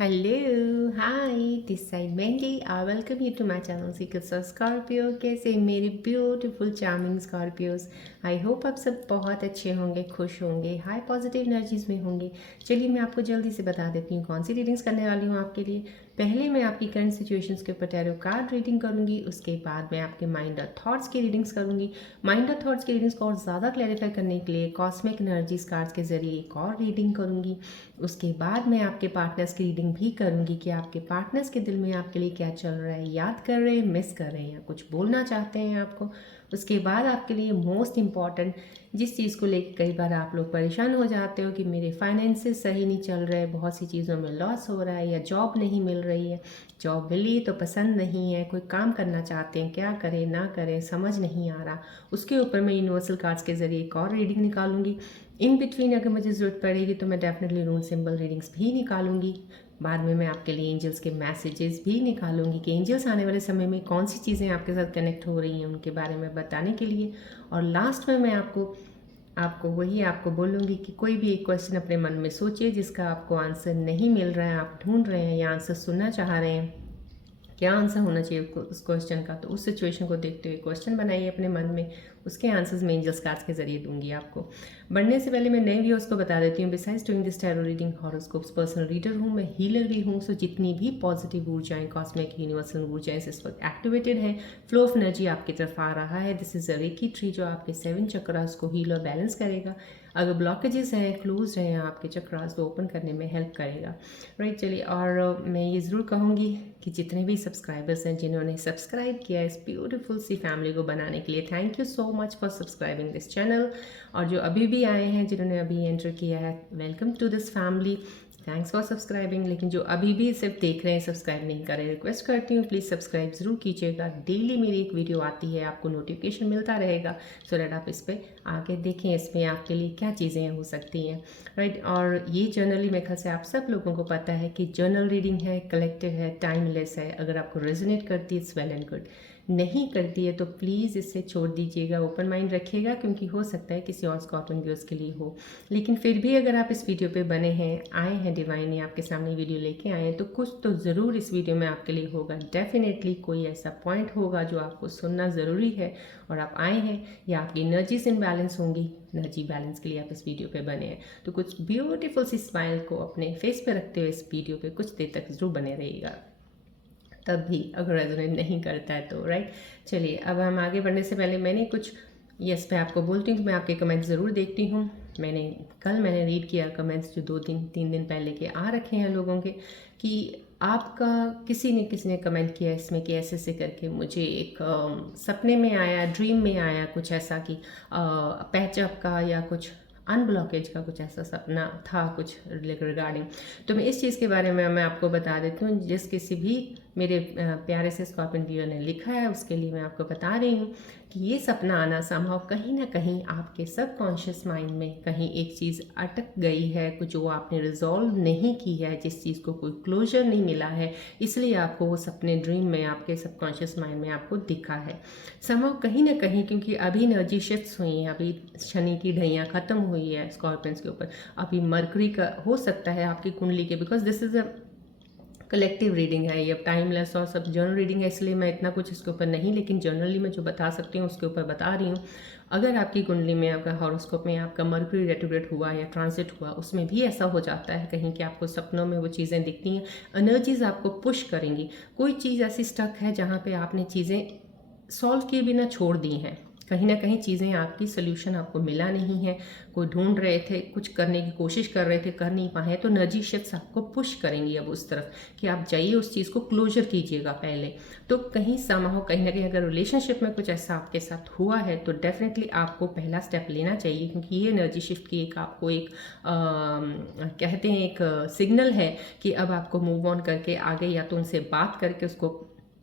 Hello hi this side Mandy I welcome you to my channel secrets of Scorpio. कैसे मेरे beautiful charming Scorpios. I hope आप सब बहुत अच्छे होंगे, खुश होंगे, हाई पॉजिटिव एनर्जीज में होंगे। चलिए मैं आपको जल्दी से बता देती हूँ कौन सी रीडिंग्स करने वाली हूँ आपके लिए। पहले मैं आपकी करंट सिचुएशंस के ऊपर टैरो कार्ड रीडिंग करूँगी, उसके बाद मैं आपके माइंड और थॉट्स की रीडिंग्स करूँगी। माइंड और थॉट्स की रीडिंग्स को और ज़्यादा क्लैरिफाई करने के लिए कॉस्मिक एनर्जीज कार्ड्स के जरिए एक और रीडिंग करूँगी। उसके बाद मैं आपके पार्टनर्स की रीडिंग भी करूँगी कि आपके पार्टनर्स के दिल में आपके लिए क्या चल रहा है, याद कर रहे हैं, मिस कर रहे हैं या कुछ बोलना चाहते हैं आपको। उसके बाद आपके लिए मोस्ट इम्पॉर्टेंट जिस चीज़ को लेकर कई बार आप लोग परेशान हो जाते हो कि मेरे फाइनेंसेस सही नहीं चल रहे, बहुत सी चीज़ों में लॉस हो रहा है या जॉब नहीं मिल रही है, जॉब मिली तो पसंद नहीं है, कोई काम करना चाहते हैं, क्या करें ना करें समझ नहीं आ रहा, उसके ऊपर मैं यूनिवर्सल कार्ड्स के ज़रिए एक और रीडिंग निकालूंगी। इन बिटवीन अगर मुझे ज़रूरत पड़ेगी तो मैं डेफिनेटली रून सिंबल रीडिंग्स भी निकालूंगी। बाद में मैं आपके लिए एंजल्स के मैसेजेस भी निकालूंगी कि एंजल्स आने वाले समय में कौन सी चीज़ें आपके साथ कनेक्ट हो रही हैं उनके बारे में बताने के लिए। और लास्ट में मैं आपको बोलूँगी कि कोई भी एक क्वेश्चन अपने मन में सोचिए जिसका आपको आंसर नहीं मिल रहा है, आप ढूंढ रहे हैं या आंसर सुनना चाह रहे हैं, क्या आंसर होना चाहिए उस क्वेश्चन का, तो उस सिचुएशन को देखते हुए क्वेश्चन बनाइए अपने मन में। उसके आंसर्स मैं एंजल्स कार्ड्स के जरिए दूंगी आपको। बढ़ने से पहले मैं नए व्यूअर्स को बता देती हूँ, besides doing this tarot reading horoscopes personal reader हूँ, मैं हीलर भी हूँ। सो जितनी भी पॉजिटिव ऊर्जाएं, कॉस्मिक यूनिवर्सल ऊर्जाएं इस वक्त एक्टिवेटेड हैं, फ्लो ऑफ एनर्जी आपकी तरफ आ रहा है। This is a reiki tree जो आपके 7 चक्रास को हील और बैलेंस करेगा। अगर ब्लॉकेजेस हैं, क्लोज हैं आपके चक्रास को ओपन करने में हेल्प करेगा। राइट, चलिए। और मैं ये ज़रूर कहूँगी कि जितने भी सब्सक्राइबर्स हैं जिन्होंने सब्सक्राइब किया इस ब्यूटीफुल सी फैमिली को बनाने के लिए, thank you so much for subscribing this channel. और जो अभी भी आए हैं, जिन्होंने अभी एंटर किया है, welcome to this family, thanks for subscribing. लेकिन जो अभी भी सिर्फ देख रहे हैं, सब्सक्राइब नहीं कर रहे, रिक्वेस्ट करती हूँ प्लीज़ सब्सक्राइब ज़रूर कीजिएगा। डेली मेरी एक वीडियो आती है, आपको नोटिफिकेशन मिलता रहेगा, सो दैट आप इस पर आके देखें इसमें आपके लिए क्या चीज़ें हो सकती हैं। राइट, और ये जर्नली मेरे ख्याल से आप सब लोगों को पता है कि जर्नल रीडिंग है, कलेक्टिव है, टाइमलेस है। अगर आपको रेजोनेट करती है इट्स वेल एंड गुड, नहीं करती है तो प्लीज़ इससे छोड़ दीजिएगा, ओपन माइंड रखिएगा, क्योंकि हो सकता है किसी और स्कॉर्पियन व्यूअर्स के लिए हो। लेकिन फिर भी अगर आप इस वीडियो पे बने हैं, आए हैं, डिवाइन ने आपके सामने वीडियो लेके आए हैं, तो कुछ तो ज़रूर इस वीडियो में आपके लिए होगा। डेफिनेटली कोई ऐसा पॉइंट होगा जो आपको सुनना ज़रूरी है और आप आए हैं, या आपकी एनर्जीज इनबैलेंस होंगी, एनर्जी बैलेंस के लिए आप इस वीडियो पे बने हैं। तो कुछ ब्यूटीफुल सी स्माइल को अपने फेस पे रखते हुए इस वीडियो पे कुछ देर तक ज़रूर बने रहिएगा, तब भी अगर रेजोनेट नहीं करता है तो। राइट, चलिए। अब हम आगे बढ़ने से पहले मैंने कुछ, यस, मैं आपको बोलती हूँ कि मैं आपके कमेंट्स ज़रूर देखती हूँ। मैंने रीड किया कमेंट्स जो 2-3 दिन पहले के आ रखे हैं लोगों के, कि आपका किसी ने कमेंट किया इसमें कि ऐसे ऐसे करके मुझे एक सपने में आया, ड्रीम में आया कुछ ऐसा कि पैचअप का या कुछ अनब्लॉकेज का कुछ ऐसा सपना था कुछ रिगार्डिंग। तो मैं इस चीज़ के बारे में मैं आपको बता देती हूँ, जिस किसी भी मेरे प्यारे से स्कॉर्पियन व्यूअर ने लिखा है उसके लिए मैं आपको बता रही हूँ कि ये सपना आना संभव कहीं ना कहीं आपके सबकॉन्शियस माइंड में कहीं एक चीज़ अटक गई है, कुछ वो आपने रिजॉल्व नहीं की है, जिस चीज़ को कोई क्लोजर नहीं मिला है, इसलिए आपको वो सपने ड्रीम में आपके सबकॉन्शियस माइंड में आपको दिखा है संभव कहीं ना कहीं। क्योंकि अभी एनर्जी शिफ्ट्स हुई हैं, अभी शनि की ढैया ख़त्म हुई है स्कॉर्पियंस के ऊपर, अभी मरकरी का हो सकता है आपकी कुंडली के, because this is a collective reading है ये, अब टाइमलेस और सब जर्नल रीडिंग है, इसलिए मैं इतना कुछ इसके ऊपर नहीं, लेकिन जनरली मैं जो बता सकती हूँ उसके ऊपर बता रही हूँ। अगर आपकी कुंडली में, आपका हॉरोस्कोप में आपका मर्क्यूरी रेट्रोग्रेड हुआ या ट्रांसिट हुआ, उसमें भी ऐसा हो जाता है कहीं कि आपको सपनों में वो चीज़ें दिखती हैं, एनर्जीज आपको पुश करेंगी। कोई चीज़ ऐसी स्टक है जहाँ पे आपने चीज़ें सॉल्व किए बिना छोड़ दी हैं, कहीं ना कहीं चीज़ें आपकी सोल्यूशन आपको मिला नहीं है, कोई ढूंढ रहे थे, कुछ करने की कोशिश कर रहे थे, कर नहीं पाए, तो एनर्जी शिफ्ट्स आपको पुश करेंगी अब उस तरफ कि आप जाइए, उस चीज़ को क्लोजर कीजिएगा पहले। तो कहीं समहाउ कहीं ना कहीं अगर रिलेशनशिप में कुछ ऐसा आपके साथ हुआ है तो डेफिनेटली आपको पहला स्टेप लेना चाहिए, क्योंकि ये एनर्जी शिफ्ट की एक आपको एक कहते हैं एक सिग्नल है कि अब आपको मूव ऑन करके आगे, या तो उनसे बात करके उसको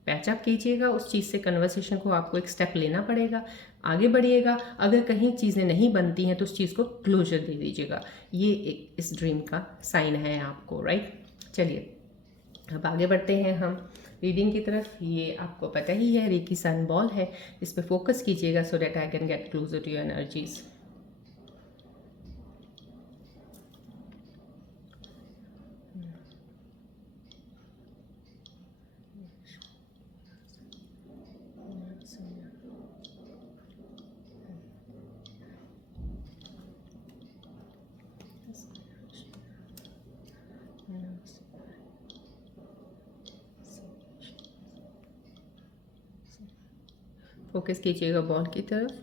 पैचअप कीजिएगा, उस चीज़ से कन्वर्सेशन को आपको एक स्टेप लेना पड़ेगा, आगे बढ़िएगा। अगर कहीं चीज़ें नहीं बनती हैं तो उस चीज़ को क्लोजर दे दीजिएगा, ये एक इस ड्रीम का साइन है आपको। राइट, चलिए अब आगे बढ़ते हैं हम रीडिंग की तरफ। ये आपको पता ही है रेकी सन बॉल है, इस पर फोकस कीजिएगा so that I can get closer to your energies. Focus कीजिएगा बॉल की तरफ।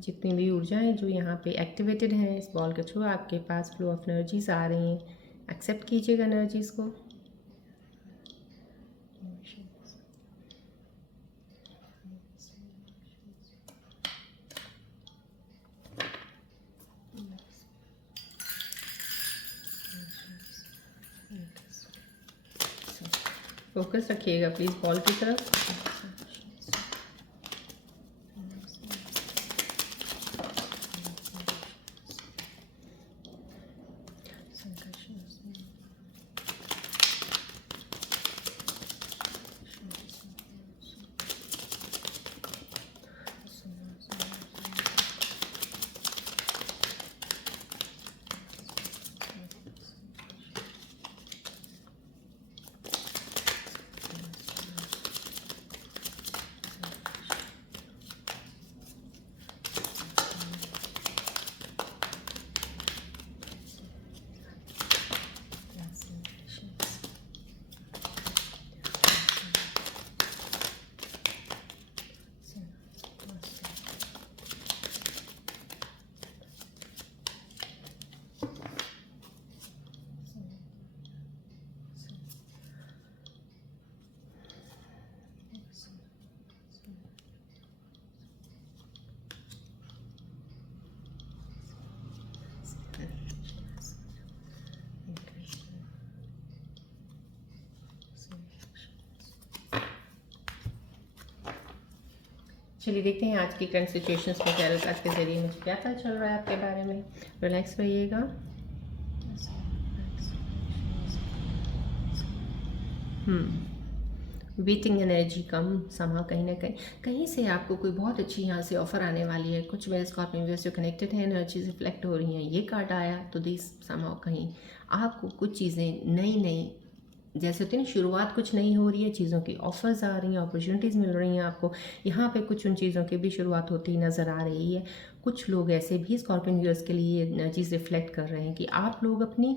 जितनी भी ऊर्जाएं जो यहाँ पे एक्टिवेटेड हैं इस बॉल के थ्रू आपके पास फ्लो ऑफ एनर्जीज आ रही हैं, एक्सेप्ट कीजिएगा एनर्जीज को। फोकस रखिएगा प्लीज़ बॉल की तरफ। चलिए देखते हैं आज की करंट सिचुएशंस में टैरो कार्ड के जरिए मुझे क्या पता चल रहा है आपके बारे में। रिलैक्स रहिएगा। वेटिंग एनर्जी कम समा कहीं ना कहीं से आपको कोई बहुत अच्छी यहाँ से ऑफर आने वाली है। कुछ मेरे स्कॉर्पियो व्यूअर्स जो कनेक्टेड हैं एनर्जी रिफ्लेक्ट हो रही हैं। ये कार्ड आया तो दिस समा कहीं आपको कुछ चीज़ें नई जैसे होती है ना, शुरुआत कुछ नहीं हो रही है, चीज़ों की ऑफर्स आ रही हैं, अपॉर्चुनिटीज़ मिल रही हैं आपको। यहाँ पे कुछ उन चीज़ों की भी शुरुआत होती नज़र आ रही है। कुछ लोग ऐसे भी स्कॉर्पियन व्यूअर्स के लिए एनर्जीज रिफ्लेक्ट कर रहे हैं कि आप लोग अपनी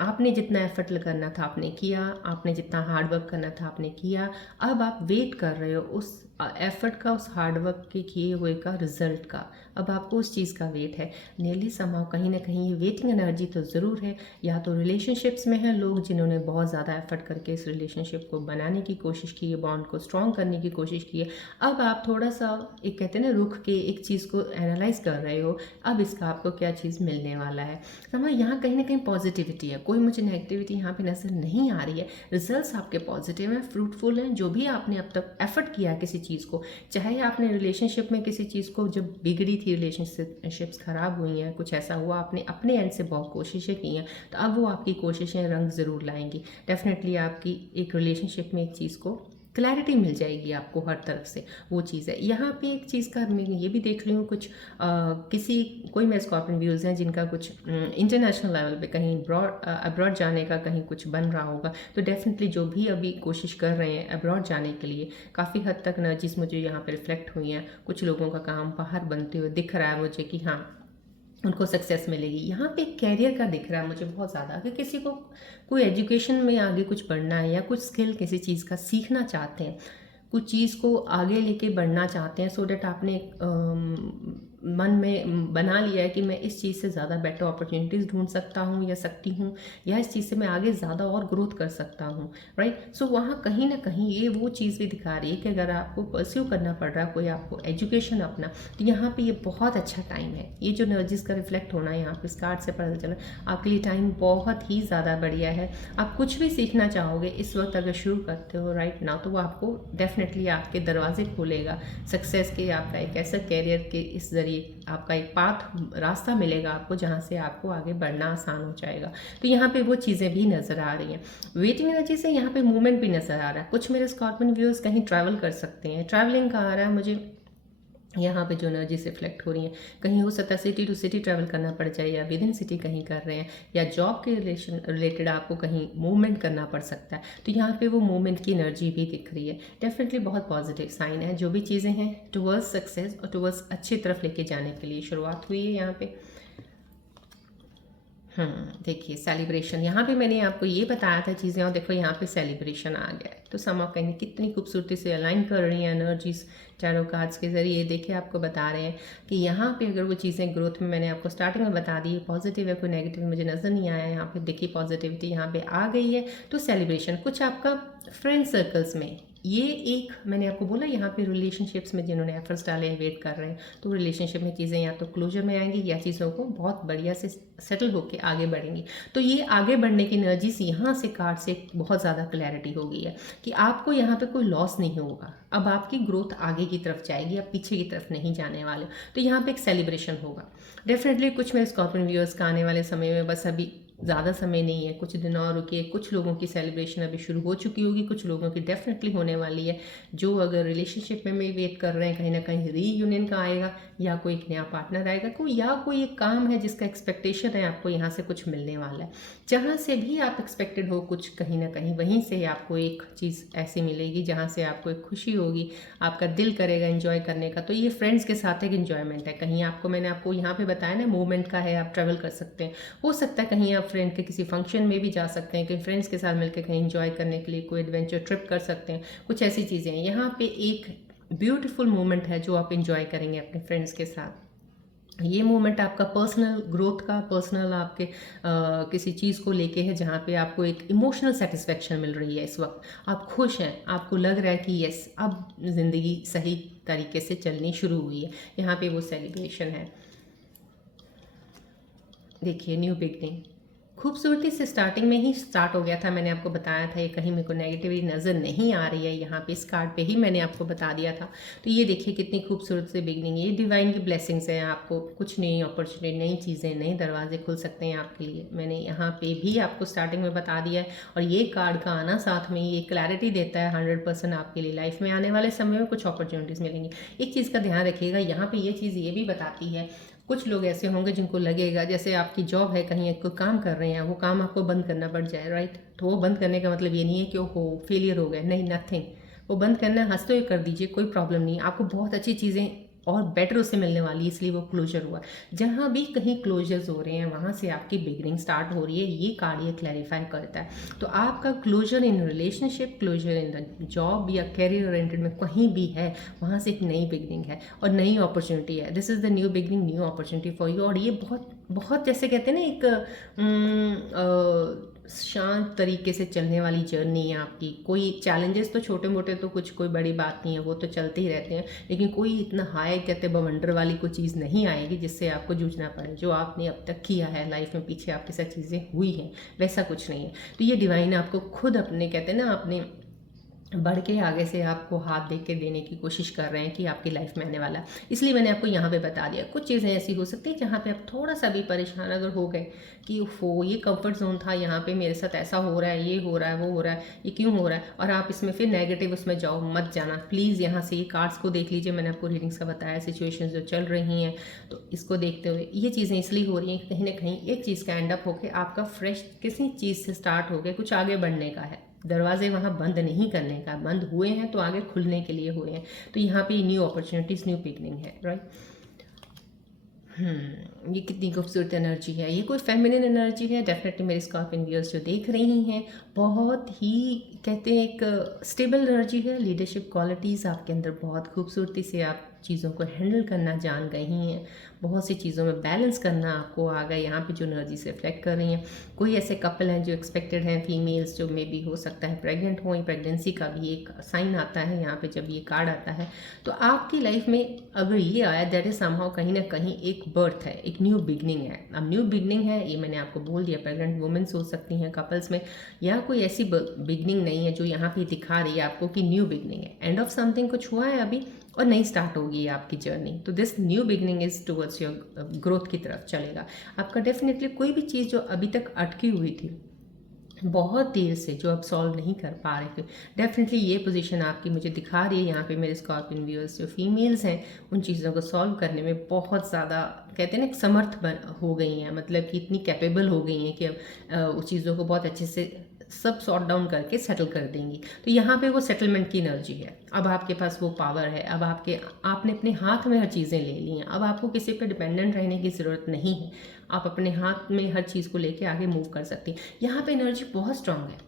आपने जितना एफर्ट करना था आपने किया, आपने जितना हार्ड वर्क करना था आपने किया। अब आप वेट कर रहे हो उस एफर्ट का, उस हार्ड वर्क के किए हुए का रिजल्ट का। अब आपको उस चीज़ का वेट है। नियरली समाव कहीं ना कहीं ये वेटिंग एनर्जी तो ज़रूर है। या तो रिलेशनशिप्स में हैं लोग जिन्होंने बहुत ज़्यादा एफर्ट करके इस रिलेशनशिप को बनाने की कोशिश की है, बॉन्ड को स्ट्रॉन्ग करने की कोशिश की है। अब आप थोड़ा सा एक कहते हैं ना रुक के एक चीज़ को एनालाइज कर रहे हो, अब इसका आपको क्या चीज़ मिलने वाला है। समय यहाँ कहीं ना कहीं पॉजिटिविटी है, कोई मुझे नेगेटिविटी यहाँ पे नज़र नहीं आ रही है। रिजल्ट्स आपके पॉजिटिव हैं, फ्रूटफुल हैं। जो भी आपने अब तक एफर्ट किया किसी चीज़ को, चाहे आपने रिलेशनशिप में किसी चीज़ को जब बिगड़ी थी, रिलेशनशिप्स ख़राब हुई हैं, कुछ ऐसा हुआ, आपने अपने एंड से बहुत कोशिशें की हैं, तो अब वो आपकी कोशिशें रंग ज़रूर लाएंगी। डेफिनेटली आपकी एक रिलेशनशिप में एक चीज़ को क्लैरिटी मिल जाएगी आपको हर तरफ से, वो चीज़ है। यहाँ पे एक चीज़ का मैं ये भी देख रही हूँ, कुछ कोई मेरे स्कॉर्पियन व्यूज़ हैं जिनका कुछ इंटरनेशनल लेवल पे कहीं अब्रॉड जाने का कहीं कुछ बन रहा होगा। तो डेफिनेटली जो भी अभी कोशिश कर रहे हैं अब्रॉड जाने के लिए, काफ़ी हद तक एनर्जीज मुझे यहाँ पे रिफ्लेक्ट हुई हैं। कुछ लोगों का काम बाहर बनते हुए दिख रहा है मुझे कि हाँ उनको सक्सेस मिलेगी। यहाँ पे कैरियर का दिख रहा है मुझे बहुत ज़्यादा, कि किसी को कोई एजुकेशन में आगे कुछ पढ़ना है या कुछ स्किल किसी चीज़ का सीखना चाहते हैं, कुछ चीज़ को आगे लेके बढ़ना चाहते हैं, सो डैट आपने मन में बना लिया है कि मैं इस चीज़ से ज़्यादा बेटर अपॉर्चुनिटीज़ ढूंढ सकता हूँ या सकती हूँ, या इस चीज़ से मैं आगे ज़्यादा और ग्रोथ कर सकता हूँ, राइट। सो वहाँ कहीं ना कहीं ये वो चीज़ भी दिखा रही है कि अगर आपको परस्यू करना पड़ रहा है कोई आपको एजुकेशन अपना, तो यहाँ पे ये बहुत अच्छा टाइम है। ये जो एनर्जीज का रिफ्लेक्ट होना है यहाँ पे इस कार्ड से पता चला, आपके लिए टाइम बहुत ही ज़्यादा बढ़िया है। आप कुछ भी सीखना चाहोगे इस वक्त अगर शुरू करते हो राइट नाउ, तो वो आपको डेफिनेटली आपके दरवाजे खोलेगा सक्सेस के। आपका एक ऐसा कैरियर के इस जरिए आपका एक रास्ता मिलेगा आपको, जहाँ से आपको आगे बढ़ना आसान हो जाएगा। तो यहाँ पे वो चीज़ें भी नज़र आ रही हैं। वेटिंग एनर्जी से यहाँ पे मूवमेंट भी नज़र आ रहा है। कुछ मेरे स्कॉर्पियन व्यूअर्स कहीं ट्रैवल कर सकते हैं, ट्रैवलिंग का आ रहा है मुझे यहाँ पे जो एनर्जी से रिफ्लेक्ट हो रही है। कहीं हो सकता है सिटी टू सिटी ट्रैवल करना पड़ जाए, या विद इन सिटी कहीं कर रहे हैं, या जॉब के रिलेटेड आपको कहीं मूवमेंट करना पड़ सकता है। तो यहाँ पे वो मूवमेंट की एनर्जी भी दिख रही है। डेफिनेटली बहुत पॉजिटिव साइन है। जो भी चीज़ें हैं टुवर्ड्स सक्सेस और टुवर्ड्स अच्छी तरफ लेके जाने के लिए शुरुआत हुई है यहाँ पे। देखिए सेलिब्रेशन, यहाँ पे मैंने आपको ये बताया था चीज़ें, और देखो यहाँ पे सेलिब्रेशन आ गया है। तो समा कहीं कितनी खूबसूरती से अलाइन कर रही हैं एनर्जीज टैरो कार्ड्स के ज़रिए। देखिए आपको बता रहे हैं कि यहाँ पे अगर वो चीज़ें ग्रोथ में मैंने आपको स्टार्टिंग में बता दी, पॉजिटिव है कोई नेगेटिव मुझे नज़र नहीं आया। यहाँ पे देखिए पॉजिटिविटी यहाँ पे आ गई है। तो सेलिब्रेशन कुछ आपका फ्रेंड सर्कल्स में, ये एक मैंने आपको बोला यहाँ पे रिलेशनशिप्स में जिन्होंने एफर्ट्स डाले हैं, वेट कर रहे हैं, तो रिलेशनशिप में चीज़ें या तो क्लोजर में आएंगी या चीज़ों को बहुत बढ़िया से सेटल होकर आगे बढ़ेंगी। तो ये आगे बढ़ने की एनर्जीज यहाँ से कार्ड से बहुत ज़्यादा क्लैरिटी हो गई है कि आपको यहाँ पे कोई लॉस नहीं होगा। अब आपकी ग्रोथ आगे की तरफ जाएगी, आप पीछे की तरफ नहीं जाने वाले। तो यहाँ पे एक सेलिब्रेशन होगा डेफिनेटली। कुछ मेरे स्कॉर्पियन व्यूअर्स का आने वाले समय में, बस अभी ज़्यादा समय नहीं है, कुछ दिन और रुकिए। कुछ लोगों की सेलिब्रेशन अभी शुरू हो चुकी होगी, कुछ लोगों की डेफिनेटली होने वाली है। जो अगर रिलेशनशिप में वेट कर रहे हैं, कहीं ना कहीं रीयूनियन का आएगा, या कोई एक नया पार्टनर आएगा, कोई एक काम है जिसका एक्सपेक्टेशन है आपको यहाँ से कुछ मिलने वाला है। जहाँ से भी आप एक्सपेक्टेड हो कुछ, कहीं ना कहीं वहीं से आपको एक चीज़ ऐसी मिलेगी जहाँ से आपको एक खुशी होगी, आपका दिल करेगा एंजॉय करने का। तो ये फ्रेंड्स के साथ एक एंजॉयमेंट है। कहीं आपको मैंने आपको यहाँ पे बताया ना मूवमेंट का है, आप ट्रैवल कर सकते हैं। हो सकता है कहीं आप फ्रेंड के किसी फंक्शन में भी जा सकते हैं, कहीं फ्रेंड्स के साथ मिलकर कहीं एंजॉय करने के लिए कोई एडवेंचर ट्रिप कर सकते हैं। कुछ ऐसी चीज़ें हैं यहाँ पे, एक ब्यूटीफुल मोमेंट है जो आप एंजॉय करेंगे अपने फ्रेंड्स के साथ। ये मोमेंट आपका पर्सनल ग्रोथ का, पर्सनल आपके किसी चीज़ को लेके है जहाँ पे आपको एक इमोशनल सेटिस्फेक्शन मिल रही है। इस वक्त आप खुश हैं, आपको लग रहा है कि यस अब ज़िंदगी सही तरीके से चलनी शुरू हुई है। यहाँ पे वो सेलिब्रेशन है। देखिए न्यू बिगनिंग खूबसूरती से स्टार्टिंग में ही स्टार्ट हो गया था। मैंने आपको बताया था, ये कहीं मेरे को नेगेटिविटी नज़र नहीं आ रही है। यहाँ पे इस कार्ड पे ही मैंने आपको बता दिया था। तो ये देखिए कितनी खूबसूरत से बिगनिंग, ये डिवाइन की ब्लेसिंग्स हैं। आपको कुछ नई अपॉर्चुनिटी, नई चीज़ें, नए दरवाजे खुल सकते हैं आपके लिए। मैंने यहाँ पे भी आपको स्टार्टिंग में बता दिया है। और ये कार्ड का आना साथ में ये क्लैरिटी देता है 100% आपके लिए लाइफ में आने वाले समय में कुछ अपॉर्चुनिटीज़ मिलेंगी। एक चीज़ का ध्यान रखिएगा, यहाँ पर ये चीज़ ये भी बताती है, कुछ लोग ऐसे होंगे जिनको लगेगा जैसे आपकी जॉब है, कहीं कोई काम कर रहे हैं, वो काम आपको बंद करना पड़ जाए, राइट। तो वो बंद करने का मतलब ये नहीं है कि वो फेलियर हो गए, नहीं, नथिंग। वो बंद करना हंसते हुए कर दीजिए, कोई प्रॉब्लम नहीं। आपको बहुत अच्छी चीज़ें और बेटर उससे मिलने वाली है, इसलिए वो क्लोजर हुआ। जहाँ भी कहीं क्लोजर्स हो रहे हैं वहाँ से आपकी बिगनिंग स्टार्ट हो रही है, ये कार्ड ये क्लैरिफाई करता है। तो आपका closer in relationship, closer in the job या कैरियर ओरिएंटेड में कहीं भी है, वहाँ से एक नई बिगनिंग है और नई अपॉर्चुनिटी है। This is the new beginning, new opportunity for you. और ये बहुत बहुत जैसे कहते हैं ना, एक शांत तरीके से चलने वाली जर्नी है आपकी। कोई चैलेंजेस तो छोटे मोटे तो कुछ कोई बड़ी बात नहीं है, वो तो चलते ही रहते हैं, लेकिन कोई इतना हाई कहते बवंडर वाली कोई चीज़ नहीं आएगी जिससे आपको जूझना पड़े। जो आपने अब तक किया है लाइफ में, पीछे आपके साथ चीज़ें हुई हैं, वैसा कुछ नहीं है। तो ये डिवाइन आपको खुद अपने कहते हैं ना, अपने बढ़ के आगे से आपको हाथ देख के देने की कोशिश कर रहे हैं कि आपकी लाइफ में आने वाला है। इसलिए मैंने आपको यहाँ पे बता दिया। कुछ चीज़ें ऐसी हो सकती है जहाँ पे आप थोड़ा सा भी परेशान अगर हो गए कि वो ये कंफर्ट जोन था, यहाँ पे मेरे साथ ऐसा हो रहा है, ये हो रहा है, वो हो रहा है, ये क्यों हो रहा है, और आप इसमें फिर नेगेटिव उसमें जाओ, मत जाना प्लीज़। यहाँ से ये कार्ड्स को देख लीजिए, मैंने आपको रीडिंग्स का बताया, सिचुएशंस जो चल रही हैं, तो इसको देखते हुए ये चीज़ें इसलिए हो रही हैं, कहीं ना कहीं एक चीज़ का एंड अप होकर आपका फ्रेश किसी चीज़ से स्टार्ट हो गया, कुछ आगे बढ़ने का है। दरवाजे वहाँ बंद नहीं करने का, बंद हुए हैं तो आगे खुलने के लिए हुए हैं। तो यहाँ पे न्यू अपॉर्चुनिटीज़, न्यू बिगनिंग है, राइट। ये कितनी खूबसूरत एनर्जी है, ये कोई फेमिनिन एनर्जी है डेफिनेटली। मेरे स्कॉर्पियन व्यूअर्स जो देख रही हैं, बहुत ही कहते हैं एक स्टेबल एनर्जी है। लीडरशिप क्वालिटीज़ आपके अंदर बहुत खूबसूरती से आप चीज़ों को हैंडल करना जान गई हैं, बहुत सी चीज़ों में बैलेंस करना आपको आ गया। यहाँ पे जो एनर्जी से रिफ्लेक्ट कर रही हैं, कोई ऐसे कपल हैं जो एक्सपेक्टेड हैं, फीमेल्स जो मे बी हो सकता है प्रेग्नेंट हो, प्रेगनेंसी का भी एक साइन आता है यहाँ पे जब ये कार्ड आता है। तो आपकी लाइफ में अगर ये आया, दैट इज समहाउ कहीं ना कहीं एक बर्थ है, एक न्यू बिगनिंग है। अब न्यू बिगनिंग है ये मैंने आपको बोल दिया, प्रेग्नेंट वुमेन्स हो सकती हैं कपल्स में, या कोई ऐसी बिगनिंग नहीं है जो यहाँ पे दिखा रही है आपको कि न्यू बिगनिंग है, एंड ऑफ समथिंग कुछ हुआ है अभी और नई स्टार्ट होगी आपकी जर्नी। तो this new beginning is towards your growth की तरफ चलेगा आपका। डेफिनेटली कोई भी चीज़ जो अभी तक अटकी हुई थी बहुत देर से, जो आप सॉल्व नहीं कर पा रहे थे, डेफिनेटली ये पोजीशन आपकी मुझे दिखा रही है यहाँ पे मेरे स्कॉर्पियन व्यूअर्स जो फीमेल्स हैं, उन चीज़ों को सॉल्व करने में बहुत ज़्यादा कहते हैं ना समर्थ हो गई हैं, मतलब कि इतनी कैपेबल हो गई हैं कि अब उस चीज़ों को बहुत अच्छे से सब सॉर्ट डाउन करके सेटल कर देंगी। तो यहाँ पे वो सेटलमेंट की एनर्जी है। अब आपके पास वो पावर है, अब आपने अपने हाथ में हर चीज़ें ले ली हैं। अब आपको किसी पे डिपेंडेंट रहने की ज़रूरत नहीं है, आप अपने हाथ में हर चीज़ को लेके आगे मूव कर सकती हैं। यहाँ पे एनर्जी बहुत स्ट्रांग है,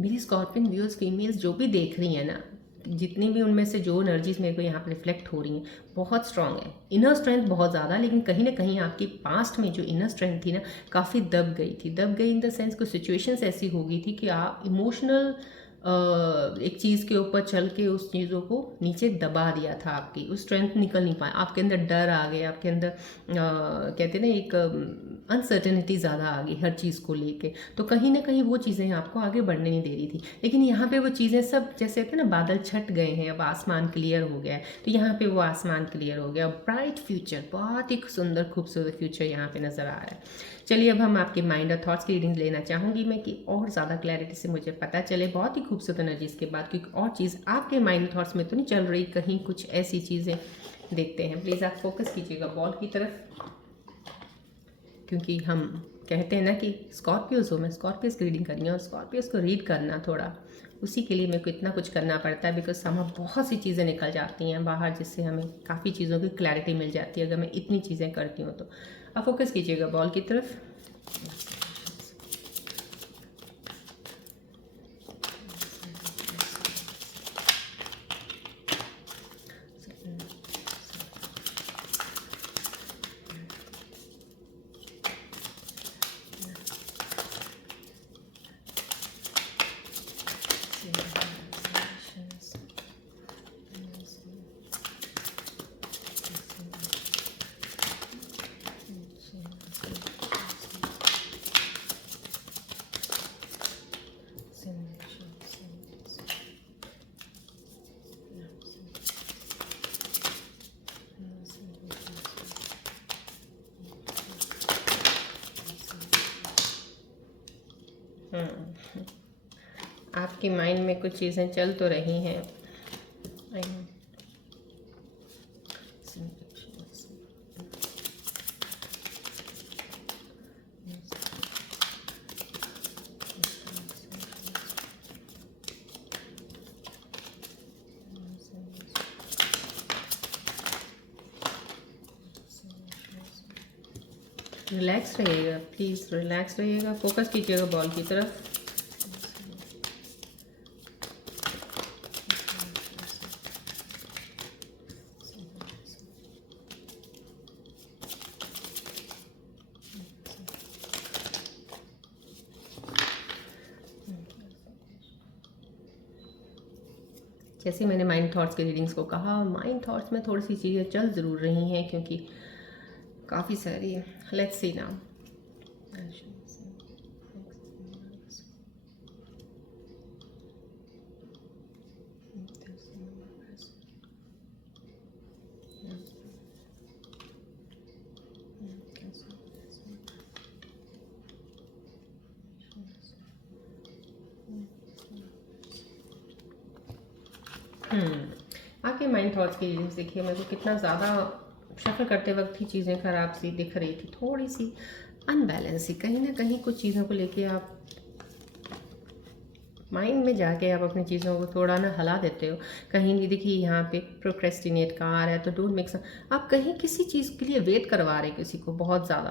मेरी स्कॉर्पियन व्यूअर्स फीमेल्स जो भी देख रही हैं ना, जितनी भी उनमें से जो एनर्जीज मेरे को यहाँ पर रिफ्लेक्ट हो रही हैं, बहुत स्ट्रांग है। इनर स्ट्रेंथ बहुत ज़्यादा, लेकिन कहीं ना कहीं आपकी पास्ट में जो इनर स्ट्रेंथ थी ना, काफ़ी दब गई थी। दब गई इन द सेंस कोई सिचुएशंस ऐसी हो गई थी कि आप इमोशनल एक चीज़ के ऊपर चल के उस चीज़ों को नीचे दबा दिया था। आपकी उस स्ट्रेंथ निकल नहीं पाया, आपके अंदर डर आ गया, आपके अंदर कहते हैं ना एक अनसर्टेनिटी ज़्यादा आ गई हर चीज़ को लेके। तो कहीं ना कहीं वो चीज़ें आपको आगे बढ़ने नहीं दे रही थी। लेकिन यहाँ पे वो चीज़ें सब जैसे कहते हैं ना, बादल छट गए हैं, अब आसमान क्लियर हो गया है। तो यहाँ पे वो आसमान क्लियर हो गया, ब्राइट फ्यूचर, बहुत ही सुंदर खूबसूरत फ्यूचर यहाँ पे नज़र आ रहा है। चलिए अब हम आपके माइंड और थॉट्स की रीडिंग लेना चाहूँगी मैं, कि और ज़्यादा क्लैरिटी से मुझे पता चले बहुत ही खूबसूरत एनर्जीज के बाद, क्योंकि और चीज़ आपके माइंड थॉट्स में तो नहीं चल रही, कहीं कुछ ऐसी चीज़ें देखते हैं। प्लीज़ आप फोकस कीजिएगा बॉल की तरफ, क्योंकि हम कहते हैं ना कि स्कॉर्पियोज हो, मैं स्कॉर्पियोज की रीडिंग करी है, और स्कॉर्पियोज को रीड करना थोड़ा उसी के लिए मेरे को इतना कुछ करना पड़ता है, बिकॉज हमें बहुत सी चीज़ें निकल जाती हैं बाहर, जिससे हमें काफ़ी चीज़ों की क्लैरिटी मिल जाती है अगर मैं इतनी चीज़ें करती हूँ तो। अब फोकस कीजिएगा बॉल की तरफ। आपके माइंड में कुछ चीज़ें चल तो रही हैं। रिलैक्स रहिएगा, प्लीज़ रिलैक्स रहिएगा, फोकस कीजिएगा बॉल की तरफ। जैसे मैंने माइंड थॉट्स के रीडिंग्स को कहा, माइंड थॉट्स में थोड़ी सी चीज़ें चल ज़रूर रही हैं, क्योंकि काफ़ी सारी है। Let's see now. आपके माइंड थॉट्स की रीडिंग्स देखिए, मेरे को कितना ज़्यादा शफल करते वक्त ही चीज़ें ख़राब सी दिख रही थी, थोड़ी सी अनबैलेंस सी, कहीं ना कहीं कुछ चीज़ों को लेके आप माइंड में जाके आप अपनी चीज़ों को थोड़ा ना हिला देते हो। कहीं नहीं, देखिए यहाँ पे प्रोक्रेस्टिनेट का आ रहा है, तो डोंट मेक आप कहीं किसी चीज़ के लिए वेट करवा रहे किसी को बहुत ज़्यादा,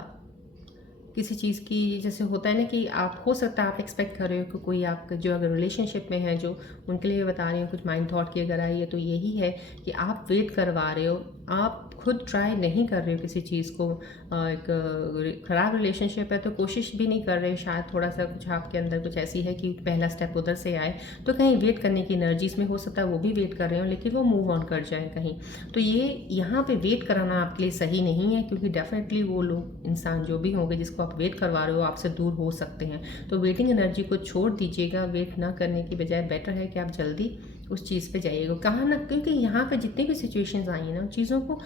किसी चीज़ की, जैसे होता है ना कि आप हो सकता है आप एक्सपेक्ट कर रहे हो कि कोई आपका जो अगर रिलेशनशिप में है, जो उनके लिए बता रही हूँ, कुछ माइंड थॉट की अगर आई है तो यही है कि आप वेट करवा रहे हो, आप खुद ट्राई नहीं कर रहे हो किसी चीज़ को। एक ख़राब रिलेशनशिप है तो कोशिश भी नहीं कर रहे, शायद थोड़ा सा कुछ आपके अंदर कुछ ऐसी है कि पहला स्टेप उधर से आए, तो कहीं वेट करने की एनर्जीज में हो सकता है वो भी वेट कर रहे हो, लेकिन वो मूव ऑन कर जाए कहीं। तो ये यहाँ पे वेट कराना आपके लिए सही नहीं है, क्योंकि डेफिनेटली वो लोग इंसान जो भी होंगे जिसको आप वेट करवा रहे हो आपसे दूर हो सकते हैं। तो वेटिंग एनर्जी को छोड़ दीजिएगा, वेट ना करने की बजाय बेटर है कि आप जल्दी उस चीज़ पे जाइएगा। कहाँ ना, क्योंकि यहाँ पे जितनी भी सिचुएशंस आई हैं ना, उन चीज़ों को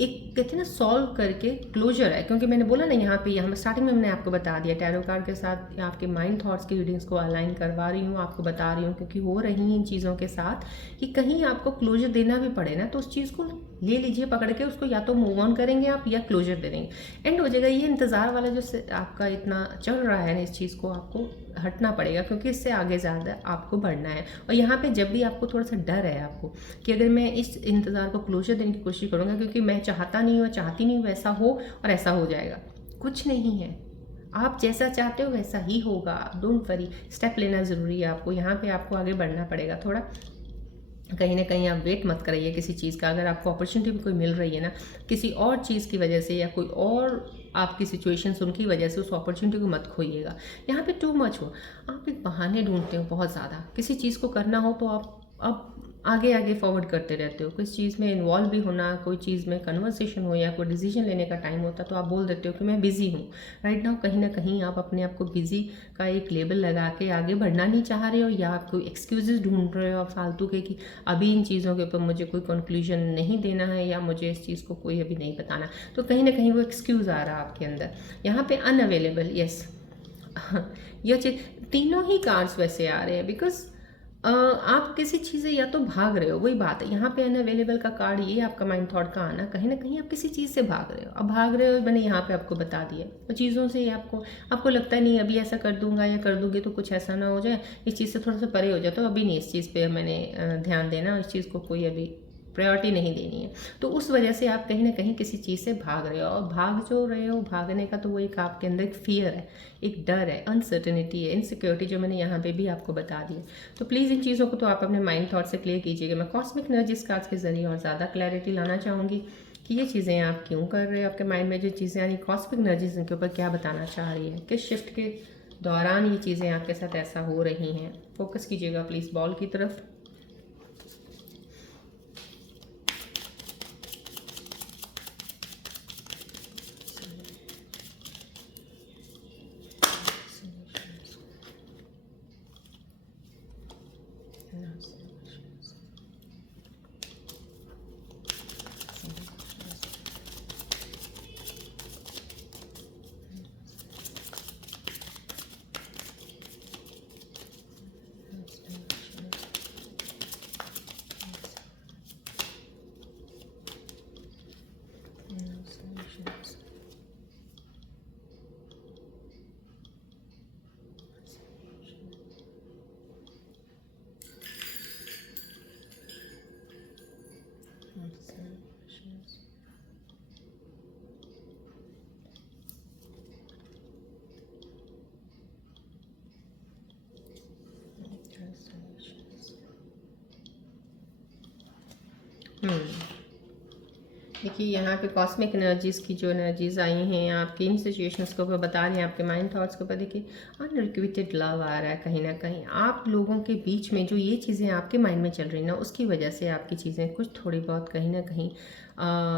एक कहते हैं ना सॉल्व करके क्लोजर है, क्योंकि मैंने बोला ना यहाँ स्टार्टिंग में मैंने आपको बता दिया, टैरो कार्ड के साथ आपके माइंड थॉट्स की रीडिंग्स को अलाइन करवा रही हूँ, आपको बता रही हूँ, क्योंकि हो रही इन चीज़ों के साथ कि कहीं आपको क्लोजर देना भी पड़े ना, तो उस चीज़ को ले लीजिए पकड़ के, उसको या तो मूव ऑन करेंगे आप या क्लोजर दे देंगे, एंड हो जाएगा। ये इंतज़ार वाला जो आपका इतना चल रहा है ना, इस चीज़ को आपको हटना पड़ेगा, क्योंकि इससे आगे ज़्यादा आपको बढ़ना है। और यहाँ पे जब भी आपको थोड़ा सा डर है आपको कि अगर मैं इस इंतज़ार को क्लोजर देने की कोशिश करूँगा, क्योंकि मैं चाहती नहीं हूँ वैसा हो और ऐसा हो जाएगा, कुछ नहीं है। आप जैसा चाहते हो वैसा ही होगा, डोंट वरी। स्टेप लेना ज़रूरी है आपको, यहाँ पे आपको आगे बढ़ना पड़ेगा थोड़ा। कहीं ना कहीं आप वेट मत करिए किसी चीज़ का। अगर आपको अपॉर्चुनिटी भी कोई मिल रही है ना, किसी और चीज़ की वजह से या कोई और आपकी सिचुएशंस उनकी वजह से, उस अपॉर्चुनिटी को मत खोइएगा। यहाँ पे टू मच हो, आप एक बहाने ढूंढते हो बहुत ज़्यादा। किसी चीज़ को करना हो तो आप आगे आगे फॉरवर्ड करते रहते हो। किस चीज़ में इन्वॉल्व भी होना, कोई चीज़ में कन्वर्सेशन हो या कोई डिसीजन लेने का टाइम होता तो आप बोल देते हो कि मैं बिज़ी हूँ। राइट नाउ कहीं ना कहीं आप अपने आप को बिज़ी का एक लेबल लगा के आगे बढ़ना नहीं चाह रहे हो, या आप कोई एक्सक्यूजेस ढूंढ रहे हो आप फालतू के कि अभी इन चीज़ों के ऊपर मुझे कोई कंक्लूजन नहीं देना है, या मुझे इस चीज़ को कोई अभी नहीं बताना। तो कहीं ना कहीं वो एक्सक्यूज़ आ रहा है आपके अंदर। यहाँ पे अनअवेलेबल, यस ये चीज़, तीनों ही कार्ड्स वैसे आ रहे हैं बिकॉज आप किसी चीज़ से या तो भाग रहे हो, वही बात है। यहाँ पे अनअवेलेबल का कार्ड, ये आपका माइंड थॉट का आना, कहीं ना कहीं आप किसी चीज़ से भाग रहे हो। अब भाग रहे हो, मैंने यहाँ पे आपको बता दिया, तो चीज़ों से आपको लगता है नहीं अभी ऐसा कर दूंगा या कर दूंगी तो कुछ ऐसा ना हो जाए, इस चीज़ से थोड़ा सा परे हो जाता हो, अभी नहीं इस चीज़ पर मैंने ध्यान देना, इस चीज़ को कोई अभी प्रायोरिटी नहीं देनी है। तो उस वजह से आप कहीं ना कहीं किसी चीज़ से भाग रहे हो, और भाग जो रहे हो, भागने का तो वो एक आपके अंदर एक फियर है, एक डर है, अनसर्टेनिटी है, इनसिक्योरिटी, जो मैंने यहाँ पे भी आपको बता दी है। तो प्लीज़ इन चीज़ों को तो आप अपने माइंड थॉट से क्लियर कीजिएगा। मैं कॉस्मिक एनर्जीज कार्ड्स के जरिए और ज़्यादा क्लैरिटी लाना चाहूँगी कि ये चीज़ें आप क्यों कर रहे हो, आपके माइंड में जो चीज़ें यानी कॉस्मिक एनर्जीज इनके ऊपर क्या बताना चाह रही है, किस शिफ्ट के दौरान ये चीज़ें आपके साथ ऐसा हो रही हैं। फोकस कीजिएगा प्लीज़ बॉल की तरफ। देखिए यहाँ पे कॉस्मिक एनर्जीज़ की जो एनर्जीज़ आई हैं आपकी इन सिचुएशंस को ऊपर बता रही हैं, आपके माइंड थॉट्स के ऊपर। देखिए अनरिक्विटेड लव आ रहा है कहीं ना कहीं। आप लोगों के बीच में जो ये चीज़ें आपके माइंड में चल रही ना, उसकी वजह से आपकी चीज़ें कुछ थोड़ी बहुत कहीं ना कहीं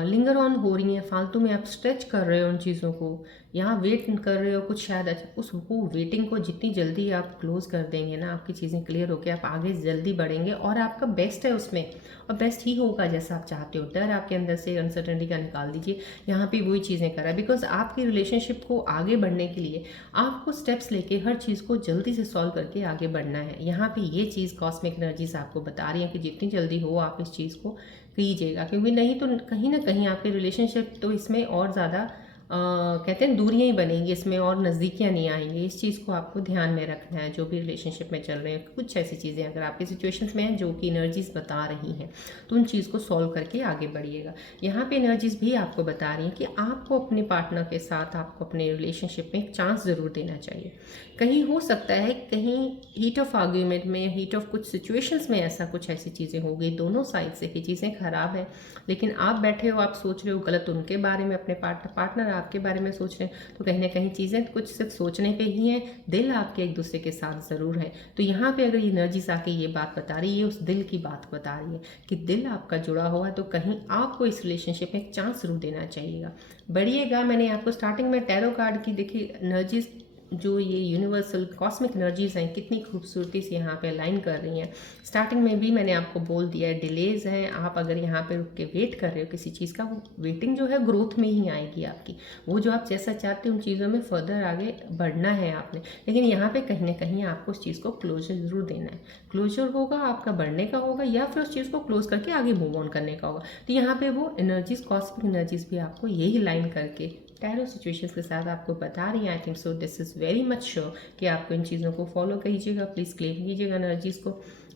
लिंगर ऑन हो रही हैं। फालतू में आप स्ट्रेच कर रहे हो उन चीज़ों को, यहाँ वेट कर रहे हो कुछ शायद अच्छा, उस वो वेटिंग को जितनी जल्दी आप क्लोज कर देंगे ना, आपकी चीज़ें क्लियर होकर आप आगे जल्दी बढ़ेंगे, और आपका बेस्ट है उसमें, और बेस्ट ही होगा जैसा आप चाहते हो। डर आपके अंदर से, अनसर्टेनिटी का निकाल दीजिए। यहाँ पे वही चीज़ें कर रहा है बिकॉज आपकी रिलेशनशिप को आगे बढ़ने के लिए आपको स्टेप्स लेके हर चीज़ को जल्दी से सॉल्व करके आगे बढ़ना है। यहाँ पे ये चीज़ कॉस्मिक एनर्जीज आपको बता रही है कि जितनी जल्दी हो आप इस चीज़ को कीजिएगा, क्योंकि नहीं तो कहीं ना कहीं आपके रिलेशनशिप तो इसमें और ज़्यादा कहते हैं दूरियां ही बनेंगी, इसमें और नज़दीकियाँ नहीं आएंगी। इस चीज़ को आपको ध्यान में रखना है। जो भी रिलेशनशिप में चल रहे हैं कुछ ऐसी चीज़ें अगर आपकी सिचुएशंस में हैं जो कि एनर्जीज बता रही हैं, तो उन चीज़ को सॉल्व करके आगे बढ़िएगा। यहाँ पे एनर्जीज भी आपको बता रही हैं कि आपको अपने पार्टनर के साथ, आपको अपने रिलेशनशिप में एक चांस ज़रूर देना चाहिए। कहीं हो सकता है कहीं हीट ऑफ आर्ग्यूमेंट में, हीट ऑफ कुछ सिचुएशंस में ऐसा कुछ ऐसी चीज़ें हो गई दोनों साइड से कि चीज़ें खराब हैं, लेकिन आप बैठे हो, आप सोच रहे हो गलत उनके बारे में, अपने पार्टनर आपके बारे में सोच रहे हैं। तो कहीं ना कहीं चीज़ें कुछ सिर्फ सोचने पे ही हैं, दिल आपके एक दूसरे के साथ ज़रूर है। तो यहाँ पे अगर एनर्जीज आके ये बात बता रही है, उस दिल की बात बता रही है कि दिल आपका जुड़ा हुआ है, तो कहीं आपको इस रिलेशनशिप में एक चांस जरूर देना चाहिएगा। बढ़िएगा। मैंने आपको स्टार्टिंग में टैरो कार्ड की देखी एनर्जीज, जो ये यूनिवर्सल कॉस्मिक एनर्जीज हैं, कितनी खूबसूरती से यहाँ पे अलाइन कर रही हैं। स्टार्टिंग में भी मैंने आपको बोल दिया है डिलेज हैं। आप अगर यहाँ पे रुक के वेट कर रहे हो किसी चीज़ का, वो वेटिंग जो है ग्रोथ में ही आएगी आपकी। वो जो आप जैसा चाहते हो उन चीज़ों में फर्दर आगे बढ़ना है आपने, लेकिन यहाँ पे कहीं ना कहीं आपको उस चीज़ को क्लोजर ज़रूर देना है। क्लोजर होगा आपका बढ़ने का होगा, या फिर उस चीज़ को क्लोज करके आगे मूव ऑन करने का होगा। तो यहाँ पे वो एनर्जीज, कॉस्मिक एनर्जीज भी आपको यही लाइन करके टैरो सिचुएशंस के साथ आपको बता रही हैं। I think so this is very much sure कि आपको इन चीज़ों को फॉलो कीजिएगा। प्लीज़ क्लेम कीजिएगा एनर्जीज़ को,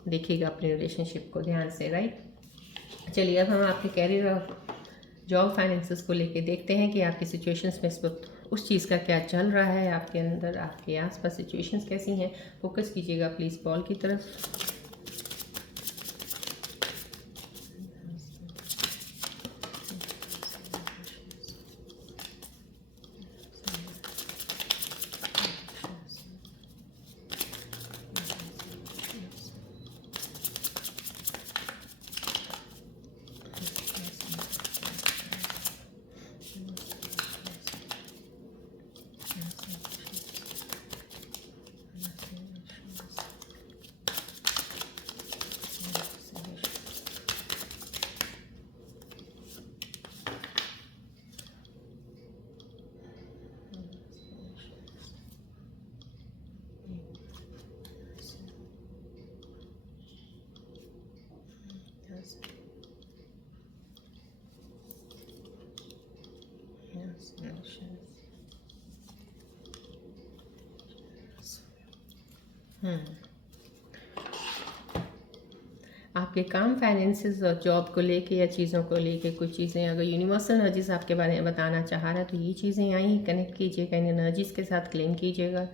देखिएगा अपने रिलेशनशिप को ध्यान से। राइट, चलिए अब हम आपके कैरियर और जॉब फाइनेंसेस को लेके देखते हैं कि आपकी सिचुएशंस में इस वक्त उस चीज़ का क्या चल रहा है आपके अंदर, आपके आसपास सिचुएशंस कैसी हैं। फोकस कीजिएगा प्लीज़ बॉल की तरफ। आपके काम, फाइनेंसेस और जॉब को लेके या चीज़ों को लेके कुछ चीज़ें अगर यूनिवर्सल एनर्जीज आपके बारे में बताना चाह रहा है तो ये चीज़ें आई कनेक्ट कीजिएगा, इन एनर्जीज़ के साथ क्लेम कीजिएगा।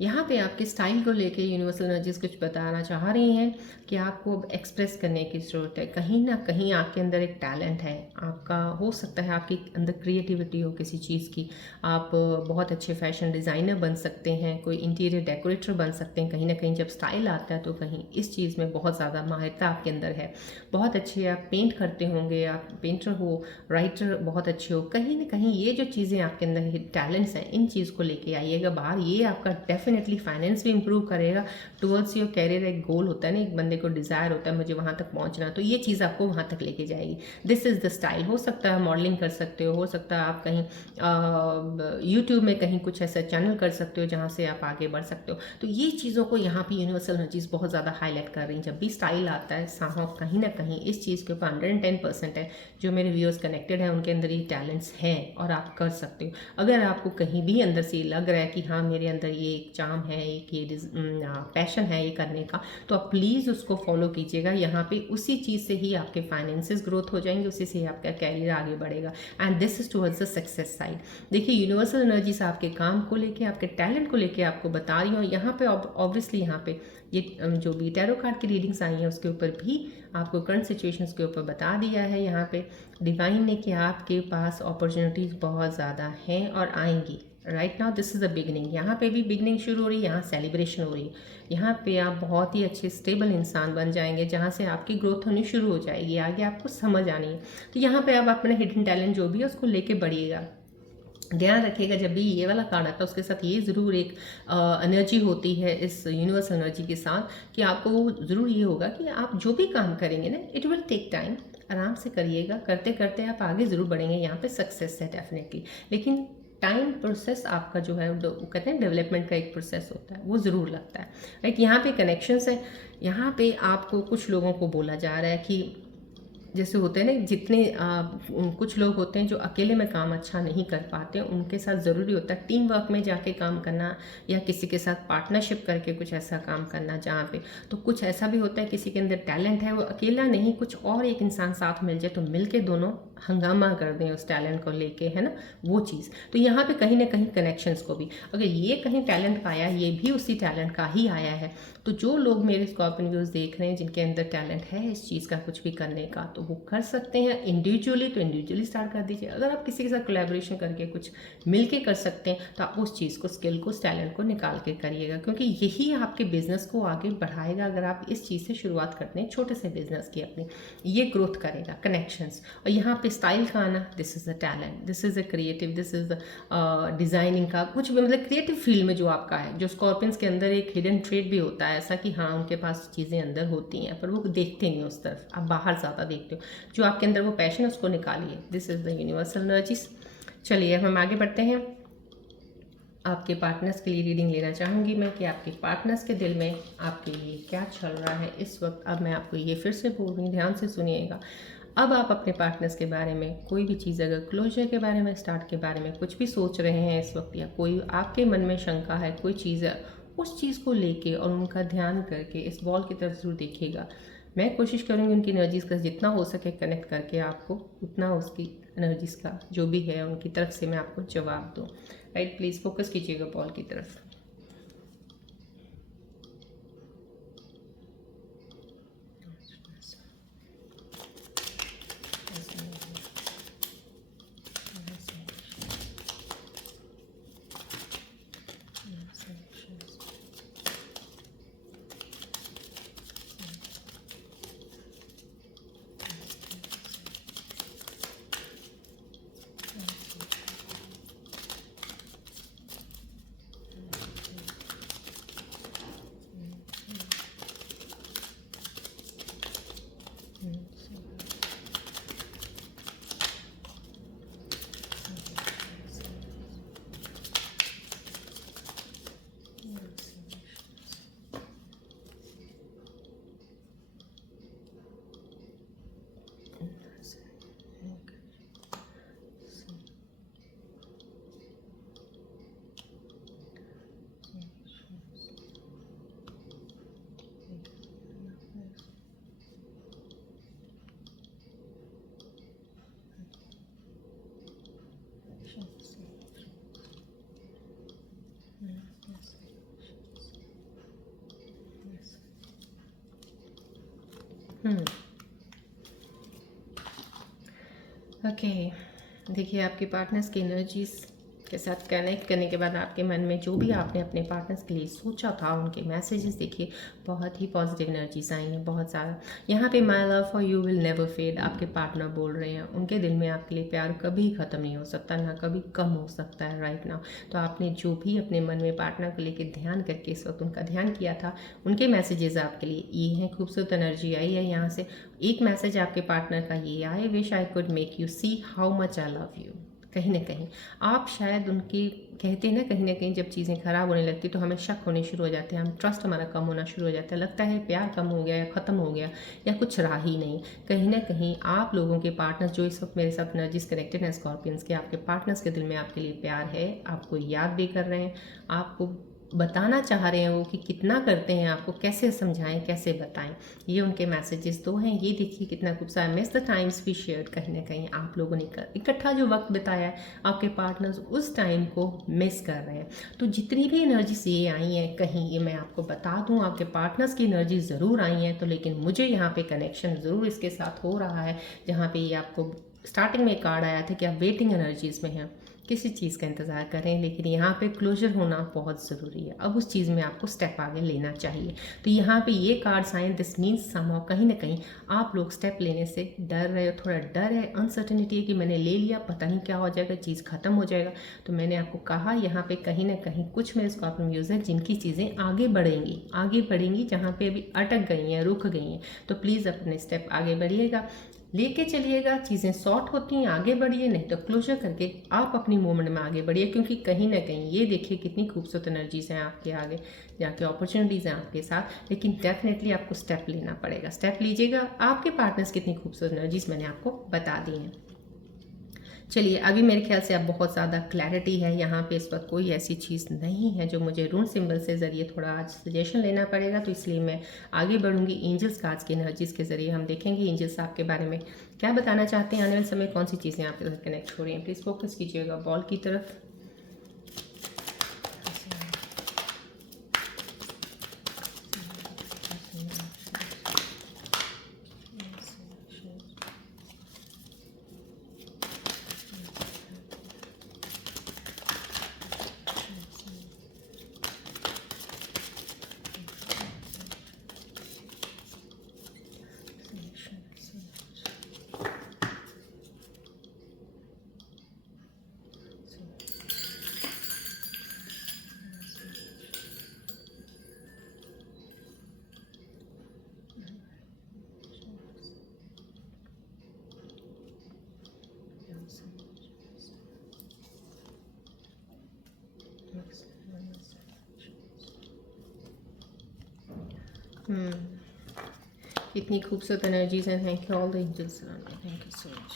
यहाँ पे आपके स्टाइल को लेके यूनिवर्सल एनर्जीज कुछ बताना चाह रही हैं कि आपको अब एक्सप्रेस करने की ज़रूरत है। कहीं ना कहीं आपके अंदर एक टैलेंट है आपका, हो सकता है आपके अंदर क्रिएटिविटी हो किसी चीज़ की, आप बहुत अच्छे फैशन डिज़ाइनर बन सकते हैं, कोई इंटीरियर डेकोरेटर बन सकते हैं। कहीं ना कहीं जब स्टाइल आता है तो कहीं इस चीज़ में बहुत ज़्यादा माहिरता आपके अंदर है। बहुत अच्छे आप पेंट करते होंगे, आप पेंटर हो, राइटर बहुत अच्छे हो। कहीं ना कहीं ये जो चीज़ें आपके अंदर टैलेंट्स हैं, इन चीज़ को लेके आइएगा बाहर। ये आपका डेफिनेटली फाइनेंस भी इंप्रूव करेगा टुवर्ड्स योर कैरियर। एक गोल होता है ना, एक बंदे को डिज़ायर होता है मुझे वहाँ तक पहुँचना, तो ये चीज़ आपको वहाँ तक लेके जाएगी। This is the style. हो सकता है मॉडलिंग कर सकते हो सकता है आप कहीं यूट्यूब में कहीं कुछ ऐसा चैनल कर सकते हो जहाँ से आप आगे बढ़ सकते हो। तो ये चीज़ों को यहाँ पे यूनिवर्सल एनर्जीज बहुत ज़्यादा हाईलाइट कर रही हैं। जब भी स्टाइल आता है साहो कहीं ना कहीं इस चीज़ के ऊपर 110% है। जो मेरे व्यूअर्स कनेक्टेड हैं उनके अंदर ये टैलेंट्स हैं और आप कर सकते हो। अगर आपको कहीं भी अंदर से लग रहा है कि हाँ मेरे अंदर ये एक चार्म है, एक ये पैशन है ये करने का, तो आप प्लीज़ उसको फॉलो कीजिएगा। यहाँ पे उसी चीज़ से ही आपके फाइनेंसेस ग्रोथ हो जाएंगे, उसी से ही आपका कैरियर आगे बढ़ेगा। And this is towards the success side. देखिए यूनिवर्सल एनर्जीज आपके काम को लेके, आपके टैलेंट को लेके आपको बता रही हूँ। यहाँ पे ऑब्वियसली यहाँ पे ये जो भी टैरो कार्ड की रीडिंग्स आई हैं उसके ऊपर भी आपको करंट सिचुएशंस के ऊपर बता दिया है। यहाँ पे डिवाइन ने कि आपके पास अपॉर्चुनिटीज़ बहुत ज़्यादा हैं और आएंगी। Right now this is the beginning. यहाँ पे भी बिगनिंग शुरू हो रही है, यहाँ सेलिब्रेशन हो रही है। यहाँ पे आप बहुत ही अच्छे स्टेबल इंसान बन जाएंगे जहाँ से आपकी ग्रोथ होनी शुरू हो जाएगी, आगे आपको समझ आनी है। तो यहाँ पे आप अपना हिडन टैलेंट जो भी है उसको लेके बढ़िएगा। ध्यान रखिएगा जब भी ये वाला कार्ड आता है उसके साथ ये ज़रूर एक एनर्जी होती है इस यूनिवर्स एनर्जी के साथ कि आपको ज़रूर ये होगा कि आप जो भी काम करेंगे ना, इट विल टेक टाइम। आराम से करिएगा, करते करते आप आगे ज़रूर बढ़ेंगे। यहाँ पे सक्सेस है डेफिनेटली, लेकिन टाइम प्रोसेस आपका जो है कहते हैं डेवलपमेंट का एक प्रोसेस होता है, वो ज़रूर लगता है। राइट, यहाँ पे कनेक्शंस है। यहाँ पे आपको कुछ लोगों को बोला जा रहा है कि जैसे होते हैं ना, जितने कुछ लोग होते हैं जो अकेले में काम अच्छा नहीं कर पाते, उनके साथ ज़रूरी होता है टीम वर्क में जाके काम करना या किसी के साथ पार्टनरशिप करके कुछ ऐसा काम करना जहाँ पे तो कुछ ऐसा भी होता है किसी के अंदर टैलेंट है, वो अकेला नहीं, कुछ और एक इंसान साथ मिल जाए तो मिल के दोनों हंगामा कर दें उस टैलेंट को लेके, है ना, वो चीज़। तो यहाँ पे कहीं ना कहीं कनेक्शंस को भी, अगर ये कहीं टैलेंट का आया, ये भी उसी टैलेंट का ही आया है। तो जो लोग मेरे स्कॉर्पियन व्यूज़ देख रहे हैं जिनके अंदर टैलेंट है इस चीज़ का कुछ भी करने का, तो वो कर सकते हैं इंडिविजुअली। तो इंडिविजुअली स्टार्ट कर दीजिए। अगर आप किसी के साथ कोलैबोरेशन करके कुछ मिल के कर सकते हैं तो आप उस चीज़ को, स्किल को, उस टैलेंट को निकाल के करिएगा, क्योंकि यही आपके बिजनेस को आगे बढ़ाएगा। अगर आप इस चीज़ से शुरुआत करते हैं छोटे से बिजनेस की अपनी, ये ग्रोथ करेगा। कनेक्शंस और यहाँ पे स्टाइल का आना, this is the talent, this is the creative, this is the designing का कुछ भी, मतलब क्रिएटिव फील्ड में जो आपका है, जो स्कॉर्पियंस के अंदर एक हिडन ट्रेड भी होता है ऐसा कि हाँ उनके पास चीज़ें अंदर होती हैं पर वो देखते नहीं उस तरफ, आप बाहर ज़्यादा देखते हो। जो आपके अंदर वो पैशन है उसको निकालिए। This is the universal energies. चलिए हम आगे बढ़ते हैं। आपके पार्टनर्स के लिए रीडिंग लेना चाहूँगी मैं कि आपके पार्टनर्स के दिल में आपके लिए क्या चल रहा है इस वक्त। अब मैं आपको ये फिर से बोल रही हूँ, ध्यान से सुनिएगा। अब आप अपने पार्टनर्स के बारे में कोई भी चीज़, अगर क्लोजर के बारे में, स्टार्ट के बारे में कुछ भी सोच रहे हैं इस वक्त, या कोई आपके मन में शंका है, कोई चीज़ है, उस चीज़ को लेके और उनका ध्यान करके इस बॉल की तरफ ज़रूर देखिएगा। मैं कोशिश करूँगी उनकी एनर्जीज़ का जितना हो सके कनेक्ट करके आपको उतना उसकी एनर्जीज़ का जो भी है उनकी तरफ से मैं आपको जवाब दूँ। राइट, प्लीज़ फोकस कीजिएगा बॉल की तरफ। ओके, देखिए आपके पार्टनर्स की एनर्जीज़ के साथ कनेक्ट करने के बाद आपके मन में जो भी आपने अपने पार्टनर्स के लिए सोचा था, उनके मैसेजेस देखिए बहुत ही पॉजिटिव एनर्जीज आई हैं, बहुत ज़्यादा। यहाँ पे my love for you will never fade आपके पार्टनर बोल रहे हैं, उनके दिल में आपके लिए प्यार कभी ख़त्म नहीं हो सकता, ना कभी कम हो सकता है राइट नाउ। तो आपने जो भी अपने मन में पार्टनर को लेकर ध्यान करके इस वक्त उनका ध्यान किया था, उनके मैसेजेस आपके लिए ये हैं। खूबसूरत एनर्जी आई है यहाँ से। एक मैसेज आपके पार्टनर का ये I wish I could make you see how much I love you. कहीं ना कहीं आप शायद उनकी कहते हैं ना कहीं जब चीज़ें ख़राब होने लगती तो हमें शक होने शुरू हो जाते हैं, हम ट्रस्ट हमारा कम होना शुरू हो जाता है, लगता है प्यार कम हो गया या ख़त्म हो गया या कुछ रहा ही नहीं। कहीं ना कहीं आप लोगों के पार्टनर्स जो इस वक्त मेरे साथ एनर्जीज कनेक्टेड हैं स्कॉर्पियंस के, आपके पार्टनर्स के दिल में आपके लिए प्यार है, आपको याद भी कर रहे हैं, आपको बताना चाह रहे हैं वो कि कितना करते हैं, आपको कैसे समझाएं, कैसे बताएं। ये उनके मैसेजेस दो हैं। ये देखिए कितना खूबसूरत, miss the times we shared. कहीं ना कहीं आप लोगों ने इकट्ठा जो वक्त बिताया है, आपके पार्टनर्स उस टाइम को मिस कर रहे हैं। तो जितनी भी एनर्जीज ये आई हैं, कहीं ये मैं आपको बता दूं आपके पार्टनर्स की एनर्जी ज़रूर आई हैं, तो लेकिन मुझे यहाँ पे कनेक्शन ज़रूर इसके साथ हो रहा है, जहाँ पे ये आपको स्टार्टिंग में कार्ड आया था कि आप वेटिंग एनर्जीज़ में हैं, किसी चीज़ का इंतज़ार करें, लेकिन यहाँ पे क्लोजर होना बहुत ज़रूरी है। अब उस चीज़ में आपको स्टेप आगे लेना चाहिए। तो यहाँ पे ये कार्ड्स आए, दिस मीन्स समहाउ कहीं ना कहीं आप लोग स्टेप लेने से डर रहे हो, थोड़ा डर है, अनसर्टेनिटी है कि मैंने ले लिया, पता नहीं क्या हो जाएगा, चीज़ ख़त्म हो जाएगा। तो मैंने आपको कहा यहाँ पे कहीं ना कहीं कुछ मेरे स्कॉर्पियो यूज़र जिनकी चीज़ें आगे बढ़ेंगी, जहाँ पे अभी अटक गई हैं, रुक गई हैं, तो प्लीज़ अपने स्टेप आगे बढ़िएगा, लेके चलिएगा। चीज़ें सॉर्ट होती हैं, आगे बढ़िए, नहीं तो क्लोजर करके आप अपनी मूवमेंट में आगे बढ़िए। क्योंकि कहीं ना कहीं ये देखिए कितनी खूबसूरत एनर्जीज हैं आपके आगे, जाके अपॉर्चुनिटीज़ हैं आपके साथ, लेकिन डेफिनेटली आपको स्टेप लेना पड़ेगा। स्टेप लीजिएगा। आपके पार्टनर्स कितनी खूबसूरत एनर्जीज मैंने आपको बता दी हैं। चलिए, अभी मेरे ख्याल से अब बहुत ज़्यादा क्लैरिटी है। यहाँ पे इस वक्त कोई ऐसी चीज़ नहीं है जो मुझे रून सिंबल से ज़रिए थोड़ा आज सजेशन लेना पड़ेगा, तो इसलिए मैं आगे बढ़ूंगी। एंजल्स कार्ड्स की एनर्जीज़ के ज़रिए हम देखेंगे एंजल्स आपके बारे में क्या बताना चाहते हैं, आने वाले समय कौन सी चीज़ें आपके साथ कनेक्ट हो रही हैं। प्लीज़ फोकस कीजिएगा बॉल की तरफ। कितनी खूबसूरत एनर्जीज हैं। Thank you all the angels, thank you so much.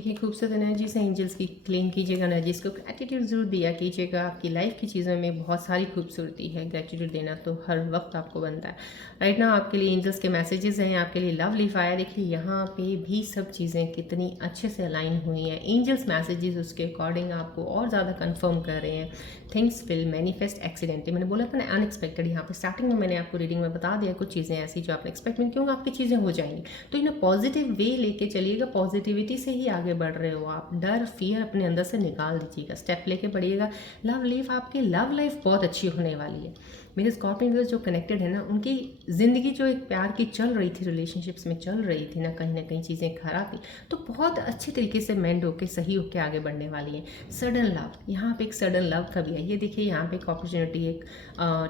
देखिए खूबसूरत एनर्जी से एंजल्स की क्लेम कीजिएगा, एनर्जीज को ग्रेटिट्यूड ज़रूर दिया कीजिएगा। आपकी लाइफ की चीज़ों में बहुत सारी खूबसूरती है, ग्रेटिट्यूड देना तो हर वक्त आपको बनता है। राइट ना आपके लिए एंजल्स के मैसेजेस हैं, आपके लिए लव लिफ आया। देखिए यहाँ पे भी सब चीज़ें कितनी अच्छे से अलाइन हुई हैं। एंजल्स मैसेजेस उसके अकॉर्डिंग आपको और ज़्यादा कन्फर्म कर रहे हैं। थिंग्स विल मैनिफेस्ट एक्सीडेंटली, मैंने बोला था ना अनएक्सपेक्टेड। यहाँ पे स्टार्टिंग में मैंने आपको रीडिंग में बता दिया कुछ चीज़ें ऐसी जो आपने एक्सपेक्ट नहीं, क्यों आपकी चीज़ें हो जाएंगी। तो इन पॉजिटिव वे लेके चलिएगा, पॉजिटिविटी से ही आगे बढ़ रहे हो आप। डर फियर अपने अंदर से निकाल दीजिएगा, स्टेप लेके बढ़िएगा। लव लाइफ, आपकी लव लाइफ बहुत अच्छी होने वाली है। मेरे स्कॉर्पियन व्यूअर्स जो कनेक्टेड है ना, उनकी ज़िंदगी जो एक प्यार की चल रही थी, रिलेशनशिप्स में चल रही थी ना, कहीं चीज़ें खराब थी, तो बहुत अच्छे तरीके से मेंड होके सही होके आगे बढ़ने वाली है। सडन लव, यहाँ पे एक सडन लव का भी है। ये देखिए यहाँ पे एक अपॉर्चुनिटी, एक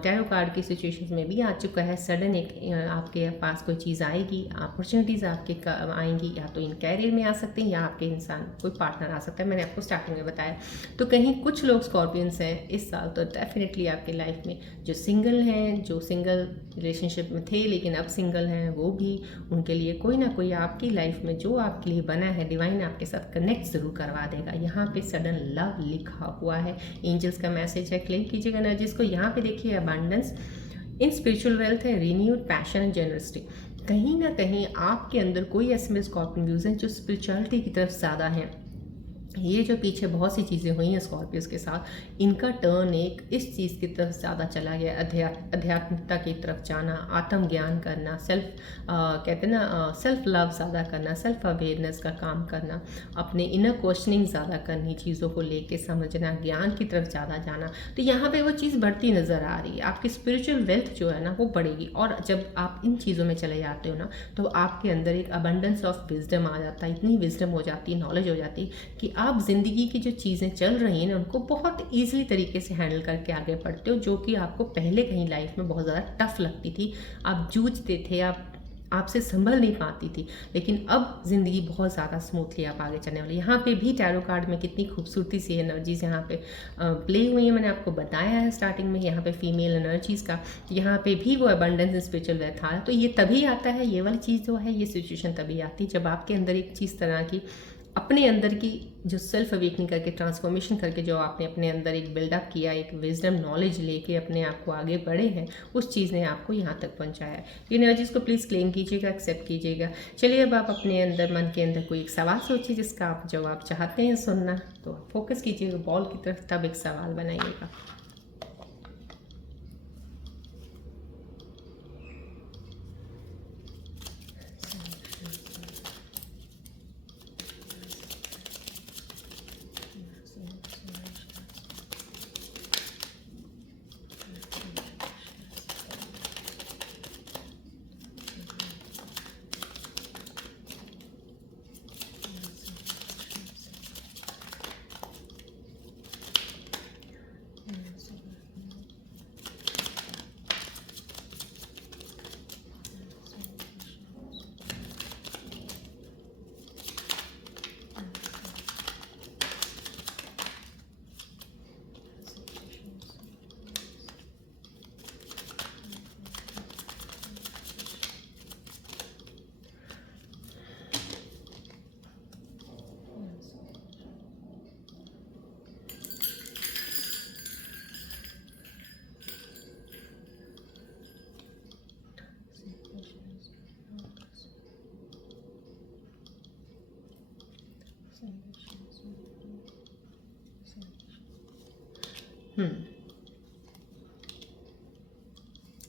टैरो कार्ड की सिचुएशंस में भी आ चुका है। सडन एक आपके पास कोई चीज़ आएगी, अपॉर्चुनिटीज़ आपके आएंगी, या तो इन कैरियर में आ सकते हैं या आपके इंसान कोई पार्टनर आ सकता है, मैंने आपको स्टार्टिंग में बताया। तो कहीं कुछ लोग स्कॉर्पियंस हैं इस साल, तो डेफिनेटली आपके लाइफ में जो सिंगल हैं, जो सिंगल रिलेशनशिप में थे लेकिन अब सिंगल हैं, वो भी, उनके लिए कोई ना कोई आपकी लाइफ में जो आपके लिए बना है, डिवाइन आपके साथ कनेक्ट ज़रूर करवा देगा। यहाँ पे सडन लव लिखा हुआ है, एंजल्स का मैसेज है। क्लेम कीजिएगा एनर्जीज को। यहाँ पे देखिए अबंडेंस इन स्पिरिचुअल वेल्थ है, रिन्यूड पैशन एंड जनरसिटी। कहीं ना कहीं आपके अंदर कोई ऐसे स्कॉर्पियन व्यूज हैं जो स्पिरिचुअलिटी की तरफ ज़्यादा हैं। ये जो पीछे बहुत सी चीज़ें हुई हैं स्कॉर्पियोस के साथ, इनका टर्न एक इस चीज़ की तरफ ज़्यादा चला गया, आध्यात्मिकता की तरफ जाना, आत्मज्ञान करना, कहते हैं ना सेल्फ लव ज़्यादा करना, सेल्फ अवेयरनेस का काम करना, अपने इनर क्वेश्चनिंग ज़्यादा करनी, चीज़ों को लेके समझना, ज्ञान की तरफ ज़्यादा जाना। तो यहाँ पे वो चीज़ बढ़ती नज़र आ रही है। आपकी स्पिरिचुअल वेल्थ जो है ना वो बढ़ेगी, और जब आप इन चीज़ों में चले जाते हो ना, तो आपके अंदर एक अबंडेंस ऑफ विजडम आ जाता है, इतनी विजडम हो जाती है, नॉलेज हो जाती है कि आप ज़िंदगी की जो चीज़ें चल रही हैं ना उनको बहुत ईजिली तरीके से हैंडल करके आगे बढ़ते हो, जो कि आपको पहले कहीं लाइफ में बहुत ज़्यादा टफ लगती थी, आप जूझते थे, आपसे संभल नहीं पाती थी, लेकिन अब ज़िंदगी बहुत ज़्यादा स्मूथली आप आगे चलने वाली। यहाँ पे भी टैरो कार्ड में कितनी खूबसूरती सी एनर्जीज यहाँ पे प्ले हुई है, मैंने आपको बताया है स्टार्टिंग में। यहाँ पे फीमेल एनर्जीज़ का, यहाँ पे भी वो अबंडेंस इन स्पिरिचुअल वेल्थ आ रहा है। तो ये तभी आता है, ये वाली चीज़ जो है, ये सिचुएशन तभी आती है जब आपके अंदर एक चीज़ तरह की अपने अंदर की जो सेल्फ अवेकनिंग करके, ट्रांसफॉर्मेशन करके, जो आपने अपने अंदर एक बिल्डअप किया, एक विजडम नॉलेज लेके अपने आप को आगे बढ़े हैं, उस चीज़ ने आपको यहाँ तक पहुँचाया है। ये एनर्जीज़ को प्लीज़ क्लेम कीजिएगा, एक्सेप्ट कीजिएगा। चलिए अब आप अपने अंदर, मन के अंदर कोई एक सवाल सोचिए जिसका आप जवाब चाहते हैं सुनना, तो फोकस कीजिएगा बॉल की तरफ, तब एक सवाल बनाइएगा।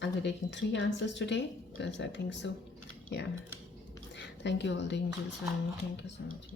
I'll be taking 3 answers today because I think so. Yeah. Thank you all the angels and thank you so much.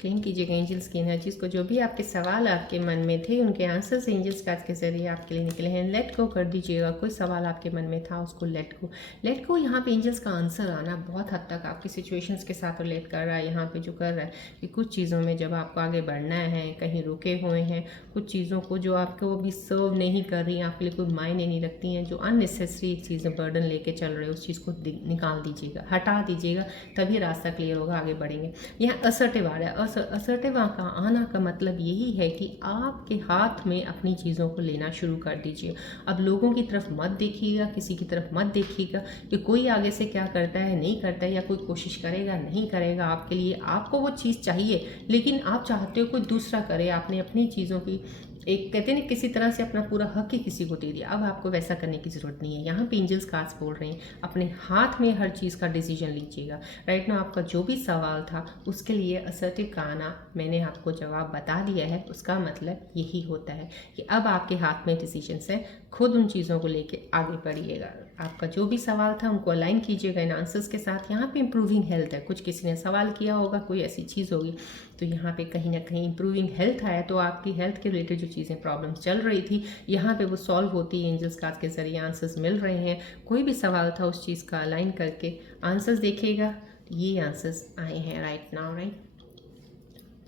Claim कीजिएगा एंजल्स की एनर्जीज़ को। जो भी आपके सवाल आपके मन में थे, उनके आंसर्स एंजल्स कार्ड के जरिए आपके लिए निकले हैं। लेट गो कर दीजिएगा। कोई सवाल आपके मन में था उसको लेट गो। यहाँ पे एंजल्स का आंसर आना बहुत हद तक आपकी सिचुएशंस के साथ रिलेट कर रहा है। यहाँ पे जो कर रहा है कि कुछ चीज़ों में जब आपको आगे बढ़ना है, कहीं रुके हुए हैं, कुछ चीज़ों को जो आपको अभी सर्व नहीं कर रही हैं, आपके लिए कोई मायने नहीं रखती हैं, जो अननेसेसरी चीज़ें बर्डन लेके चल रहे हो, उस चीज़ को निकाल दीजिएगा, हटा दीजिएगा, तभी रास्ता क्लियर होगा, आगे बढ़ेंगे। यहाँ असर्टिव आ रहा है। असर्टिव का आना का मतलब यही है कि आपके हाथ में अपनी चीज़ों को लेना शुरू कर दीजिए। अब लोगों की तरफ मत देखिएगा, किसी की तरफ मत देखिएगा कि कोई आगे से क्या करता है नहीं करता है, या कोई कोशिश करेगा नहीं करेगा आपके लिए। आपको वो चीज़ चाहिए लेकिन आप चाहते हो कोई दूसरा करे। आपने अपनी चीज़ों की एक कहते हैं ना, किसी तरह से अपना पूरा हक ही किसी को दे दिया। अब आपको वैसा करने की ज़रूरत नहीं है। यहाँ पे एंजल्स कार्ड्स बोल रहे हैं अपने हाथ में हर चीज़ का डिसीजन लीजिएगा। राइट ना, आपका जो भी सवाल था उसके लिए असर्टिव का आना मैंने आपको जवाब बता दिया है। उसका मतलब यही होता है कि अब आपके हाथ में डिसीजंस हैं, खुद उन चीज़ों को लेके आगे बढ़िएगा। आपका जो भी सवाल था उनको अलाइन कीजिएगा इन आंसर्स के साथ। यहाँ पे इम्प्रूविंग हेल्थ है, कुछ किसी ने सवाल किया होगा, कोई ऐसी चीज़ होगी तो यहाँ पे कहीं ना कहीं इम्प्रूविंग हेल्थ आया, तो आपकी हेल्थ के रिलेटेड जो चीज़ें प्रॉब्लम्स चल रही थी यहाँ पे वो सॉल्व होती है। एंजल्स कार्ड के ज़रिए आंसर्स मिल रहे हैं। कोई भी सवाल था उस चीज़ का अलाइन करके आंसर्स देखिएगा, ये आंसर्स आए हैं राइट नाउ। राइट,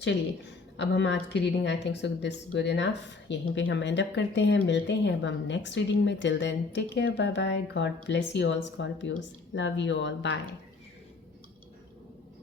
चलिए अब हम आज की reading I think so this good enough यहीं पे हम एंड अप करते हैं। मिलते हैं अब हम नेक्स्ट रीडिंग में। Till then take care, bye bye, God bless you all Scorpios, love you all, bye.